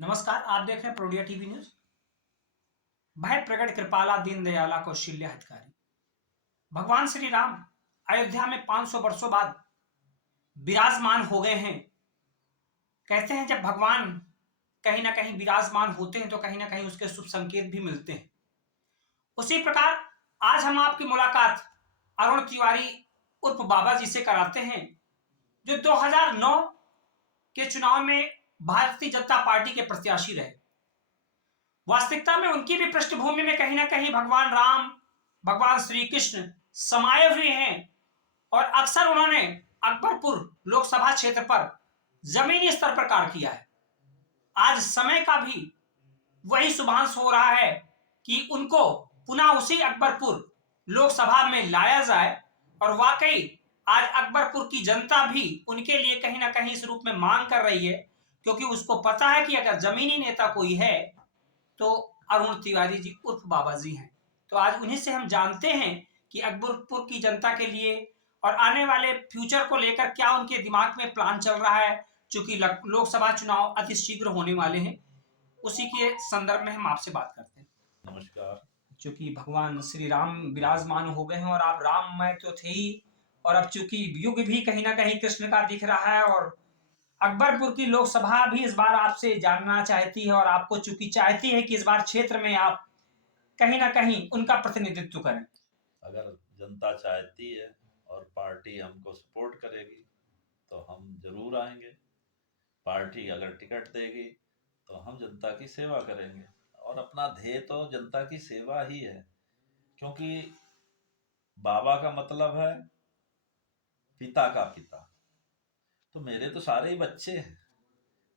नमस्कार, आप देख रहे हैं प्रोडिया टीवी न्यूज। भय प्रगट कृपाला दीन दयाला कौशल्य हितकारी। भगवान श्री राम अयोध्या में 500 वर्षों बाद विराजमान हो गए हैं। कहते हैं जब भगवान कहीं ना कहीं विराजमान होते हैं तो कहीं ना कहीं उसके शुभ संकेत भी मिलते हैं। उसी प्रकार आज हम आपकी मुलाकात अरुण तिवारी उर्फ बाबा जी से कराते हैं, जो 2009 के चुनाव में भारतीय जनता पार्टी के प्रत्याशी रहे। वास्तविकता में उनकी भी पृष्ठभूमि में कहीं ना कहीं भगवान राम, भगवान श्री कृष्ण समाये हुए हैं और अक्सर उन्होंने अकबरपुर लोकसभा क्षेत्र पर जमीनी स्तर पर कार्य किया है। आज समय का भी वही शुभांश हो रहा है कि उनको पुनः उसी अकबरपुर लोकसभा में लाया जाए और वाकई आज अकबरपुर की जनता भी उनके लिए कहीं ना कहीं इस रूप में मांग कर रही है, क्योंकि उसको पता है कि अगर जमीनी नेता कोई है तो अरुण तिवारी जी उर्फ बाबा जी हैं। तो आज उन्हीं से हम जानते हैं कि अकबरपुर की जनता के लिए और आने वाले फ्यूचर को लेकर क्या उनके दिमाग में प्लान चल रहा है, चूंकि लोकसभा चुनाव अति शीघ्र होने वाले हैं। उसी के संदर्भ में हम आपसे बात करते हैं। नमस्कार। चूंकि भगवान श्री राम विराजमान हो गए हैं और आप राममय तो थे ही, और अब चूंकि युग भी कहीं ना कहीं कृष्ण का दिख रहा है और अकबरपुर की लोकसभा भी इस बार आपसे जानना चाहती है और आपको चूंकि चाहती है कि इस बार क्षेत्र में आप कहीं ना कहीं उनका प्रतिनिधित्व करें। अगर जनता चाहती है और पार्टी हमको सपोर्ट करेगी तो हम जरूर आएंगे। पार्टी अगर टिकट देगी तो हम जनता की सेवा करेंगे और अपना ध्येय तो जनता की सेवा ही है, क्योंकि बाबा का मतलब है पिता का पिता। तो मेरे तो सारे ही बच्चे हैं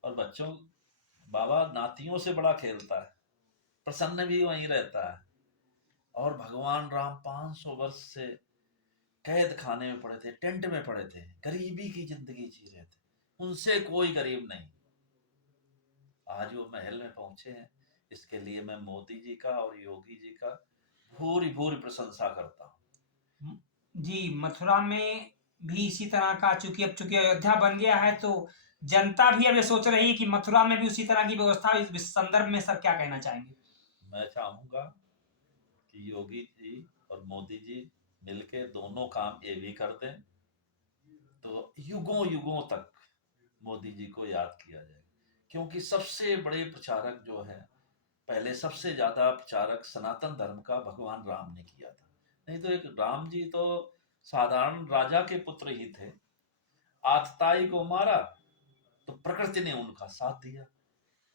और बच्चों बाबा नातियों से बड़ा खेलता है, प्रसन्न भी वहीं रहता है। और भगवान राम 500 वर्ष से कैद खाने में पड़े थे, टेंट में पड़े थे, गरीबी की जिंदगी जी रहे थे, उनसे कोई गरीब नहीं। आज वो महल में पहुंचे हैं, इसके लिए मैं मोदी जी का और योगी जी का भूरी भूरी प्रशंसा करता हूँ। जी, मथुरा में भी इसी तरह का, चूंकि अब चूंकि अयोध्या बन गया है तो जनता भी अब ये सोच रही है कि मथुरा में भी उसी तरह की व्यवस्था। इस संदर्भ में सर क्या कहना चाहेंगे? मैं चाहूंगा कि योगी जी और मोदी जी मिलके दोनों काम ये भी कर दें तो युगों युगों तक मोदी जी को याद किया जाए, क्योंकि सबसे बड़े प्रचारक जो है, पहले सबसे ज्यादा प्रचारक सनातन धर्म का भगवान राम ने किया था। नहीं तो एक राम जी तो साधारण राजा के पुत्र ही थे। आतताई को मारा तो प्रकृति ने उनका साथ दिया,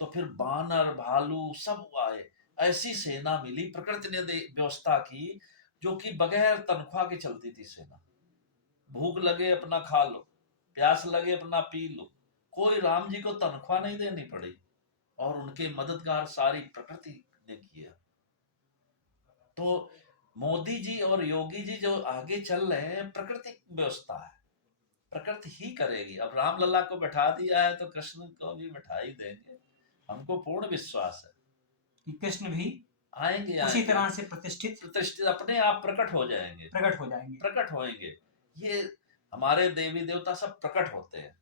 तो फिर बानर भालू सब आए, ऐसी सेना मिली, प्रकृति ने व्यवस्था की जो कि बगैर तनख्वाह के चलती थी सेना। भूख लगे अपना खा लो, प्यास लगे अपना पी लो, कोई राम जी को तनख्वाह नहीं देनी पड़ी और उनके मददगार सारी प्रकृति ने किया। तो मोदी जी और योगी जी जो आगे चल रहे हैं, प्रकृति व्यवस्था है, प्रकृति ही करेगी। अब राम लला को बैठा दिया है तो कृष्ण को भी बैठा ही देंगे, हमको पूर्ण विश्वास है कि कृष्ण भी आएंगे उसी आएंगे तरह से प्रतिष्ठित प्रतिष्ठित अपने आप प्रकट हो जाएंगे, प्रकट हो जाएंगे। प्रकट होएंगे। ये हमारे देवी देवता सब प्रकट होते हैं,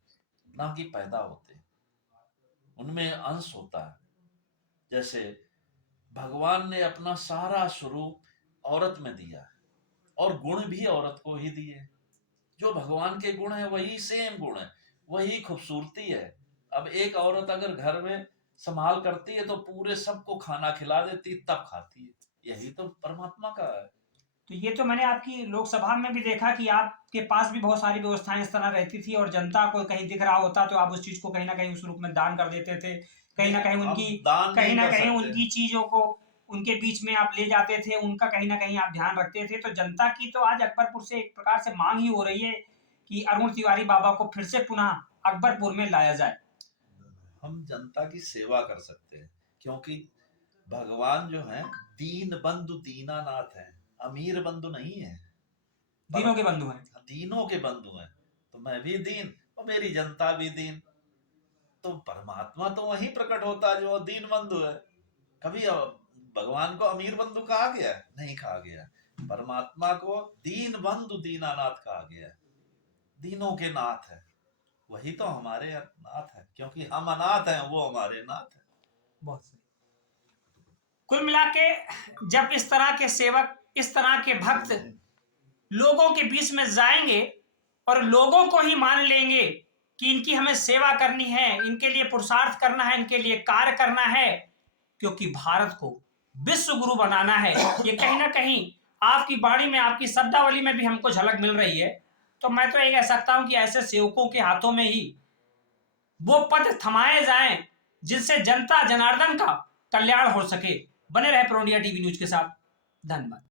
ना कि पैदा होते हैं, उनमें अंश होता है। जैसे भगवान ने अपना सारा स्वरूप औरत में दिया है और गुण भी औरत को ही दिए। जो भगवान के गुण है वही सेम गुण है, वही खूबसूरती है। अब एक औरत अगर घर में संभाल करती है तो पूरे सबको खाना खिला देती, तब खाती है। यही तो परमात्मा का है। तो ये तो मैंने आपकी लोकसभा में भी देखा कि आपके पास भी बहुत सारी व्यवस्थाएं इस तरह रहती थी और जनता को कहीं दिख रहा होता तो आप उस चीज को कहीं ना कहीं उस रूप में दान कर देते थे। कहीं ना कहीं हम उनकी दान कहीं नहीं ना कर कहीं सकते। उनकी चीजों को उनके बीच में आप ले जाते थे, उनका कहीं ना कहीं आप ध्यान रखते थे। तो जनता की तो आज अकबरपुर से एक प्रकार से मांग ही हो रही है कि अरुण तिवारी बाबा को फिर से पुनः अकबरपुर में लाया जाए। हम जनता की सेवा कर सकते हैं, क्योंकि भगवान जो है दीन बंधु दीनानाथ है, अमीर बंधु नहीं है। पर दीनों के बंधु हैं। दीनों के बंधु हैं, तो मैं भी दीन और मेरी जनता भी दीन। तो परमात्मा तो वही प्रकट होता है जो दीन बंधु है। कभी भगवान को अमीर बंधु कहा गया? नहीं कहा गया। परमात्मा को दीन बंधु दीनानाथ कहा गया। दीनों के नाथ है, वही तो हमारे नाथ है, क्योंकि हम अनाथ हैं, वो हमारे नाथ है। बहुत सही। कुल मिला के जब इस तरह के सेवक, इस तरह के भक्त लोगों के बीच में जाएंगे और लोगों को ही मान लेंगे कि इनकी हमें सेवा करनी है, इनके लिए पुरुषार्थ करना है, इनके लिए कार्य करना है, क्योंकि भारत को विश्व गुरु बनाना है, ये कहीं ना कहीं आपकी वाणी में, आपकी शब्दावली में भी हमको झलक मिल रही है। तो मैं तो ये कह सकता हूं कि ऐसे सेवकों के हाथों में ही वो पद थमाए जाएं जिनसे जनता जनार्दन का कल्याण हो सके। बने रहे प्रौढ़िया टीवी न्यूज के साथ। धन्यवाद।